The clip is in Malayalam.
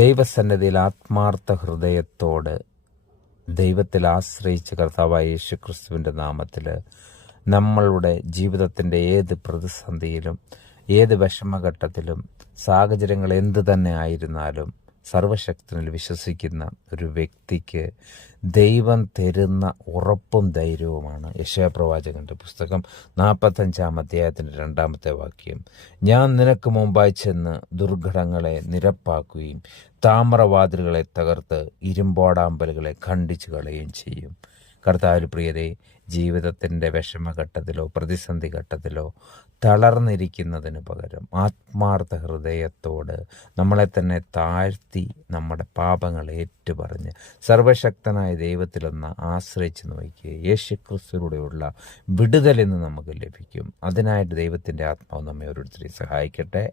ദൈവസന്നിധിയിൽ ആത്മാർത്ഥ ഹൃദയത്തോട് ദൈവത്തിൽ ആശ്രയിച്ച് കർത്താവായ യേശു ക്രിസ്തുവിൻ്റെ നാമത്തിൽ നമ്മളുടെ ജീവിതത്തിൻ്റെ ഏത് പ്രതിസന്ധിയിലും ഏത് വിഷമഘട്ടത്തിലും സാഹചര്യങ്ങൾ എന്തു തന്നെ ആയിരുന്നാലും സർവശക്തനിൽ വിശ്വസിക്കുന്ന ഒരു വ്യക്തിക്ക് ദൈവം തരുന്ന ഉറപ്പും ധൈര്യവുമാണ് യെശയ്യാപ്രവാചകന്റെ പുസ്തകം 45-ാം അധ്യായത്തിൻ്റെ 2-ാമത്തെ വാക്യം. ഞാൻ നിനക്ക് മുമ്പായി ചെന്ന് ദുർഘടങ്ങളെ നിരപ്പാക്കുകയും താമ്രവാതിലുകളെ തകർത്ത് ഇരുമ്പോടാമ്പലുകളെ ഖണ്ഡിച്ചു കളയുകയും ചെയ്യും. കർത്താവിൽ പ്രിയരെ, ജീവിതത്തിൻ്റെ വിഷമഘട്ടത്തിലോ പ്രതിസന്ധി ഘട്ടത്തിലോ തളർന്നിരിക്കുന്നതിന് പകരം ആത്മാർത്ഥ ഹൃദയത്തോട് നമ്മളെ തന്നെ താഴ്ത്തി നമ്മുടെ പാപങ്ങളെ ഏറ്റുപറഞ്ഞ് സർവശക്തനായ ദൈവത്തിലൊന്ന് ആശ്രയിച്ച് നോക്കിയേ, യേശുക്രിസ്തുവിലൂടെയുള്ള വിടുതൽ ഇന്ന് നമുക്ക് ലഭിക്കും. അതിനായിട്ട് ദൈവത്തിൻ്റെ ആത്മാവ് നമ്മെ ഓരോരുത്തരെയും സഹായിക്കട്ടെ.